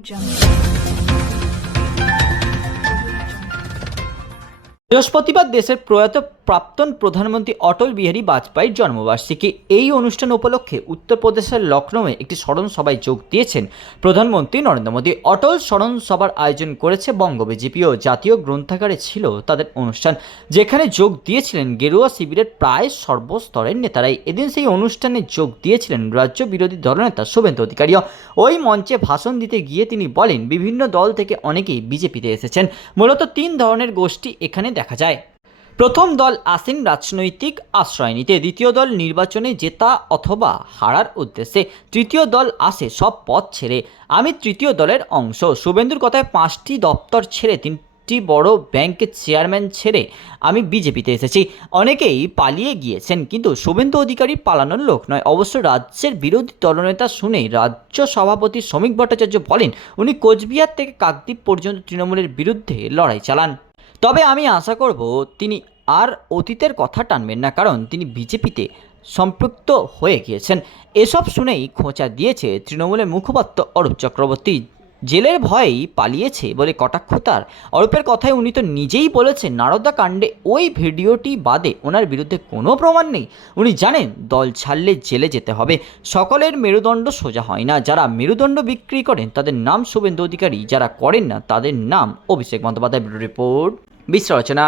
jump. বৃহস্পতিবার দেশের প্রয়াত প্রাক্তন প্রধানমন্ত্রী অটল বিহারী বাজপেয়ীর জন্মবার্ষিকী। এই অনুষ্ঠান উপলক্ষে উত্তরপ্রদেশের লখনৌয়ে একটি স্মরণ সভায় যোগ দিয়েছেন প্রধানমন্ত্রী নরেন্দ্র মোদী। অটল স্মরণ সভার আয়োজন করেছে বঙ্গ বিজেপি ও জাতীয় গ্রন্থাগারে ছিল তাদের অনুষ্ঠান, যেখানে যোগ দিয়েছিলেন গেরুয়া শিবিরের প্রায় সর্বস্তরের নেতারাই। এদিন সেই অনুষ্ঠানে যোগ দিয়েছিলেন রাজ্য বিরোধী দলনেতা শুভেন্দু অধিকারীও। ওই মঞ্চে ভাষণ দিতে গিয়ে তিনি বলেন, বিভিন্ন দল থেকে অনেকেই বিজেপিতে এসেছেন। মূলত তিন ধরনের গোষ্ঠী এখানে দেখা যায়। প্রথম দল আসেন রাজনৈতিক আশ্রয় নিতে দ্বিতীয় দল নির্বাচনে জেতা অথবা হারার উদ্দেশ্যে, তৃতীয় দল আসে সব পথ ছেড়ে। আমি তৃতীয় দলের অংশ। শুভেন্দুর কথায় পাঁচটি দপ্তর ছেড়ে, তিনটি বড় ব্যাংকের চেয়ারম্যান ছেড়ে আমি বিজেপিতে এসেছি। অনেকেই পালিয়ে গিয়েছেন, কিন্তু শুভেন্দু অধিকারী পালানোর লোক নয়। অবশ্য রাজ্যের বিরোধী দলনেতা শুনে রাজ্য সভাপতি শ্রমিক ভট্টাচার্য বলেন, উনি কোচবিহার থেকে কাকদ্বীপ পর্যন্ত তৃণমূলের বিরুদ্ধে লড়াই চালান। তবে আমি আশা করব তিনি আর অতীতের কথা টানবেন না, কারণ তিনি বিজেপিতে সম্পৃক্ত হয়ে গিয়েছেন। এসব শুনেই খোঁচা দিয়েছে তৃণমূলের মুখপাত্র অরূপ চক্রবর্তী। জেলের ভয়েই পালিয়েছে বলে কটাক্ষ তার। অরূপের কথায় উনি তো নিজেই বলেছেন, নারদা কাণ্ডে ওই ভিডিওটি বাদে ওনার বিরুদ্ধে কোনো প্রমাণ নেই। উনি জানেন দল ছাড়লে জেলে যেতে হবে। সকলের মেরুদণ্ড সোজা হয় না। যারা মেরুদণ্ড বিক্রি করেন তাদের নাম শুভেন্দু অধিকারী, যারা করেন না তাদের নাম অভিষেক বন্দ্যোপাধ্যায়। Bureau report বিশ্লেষণা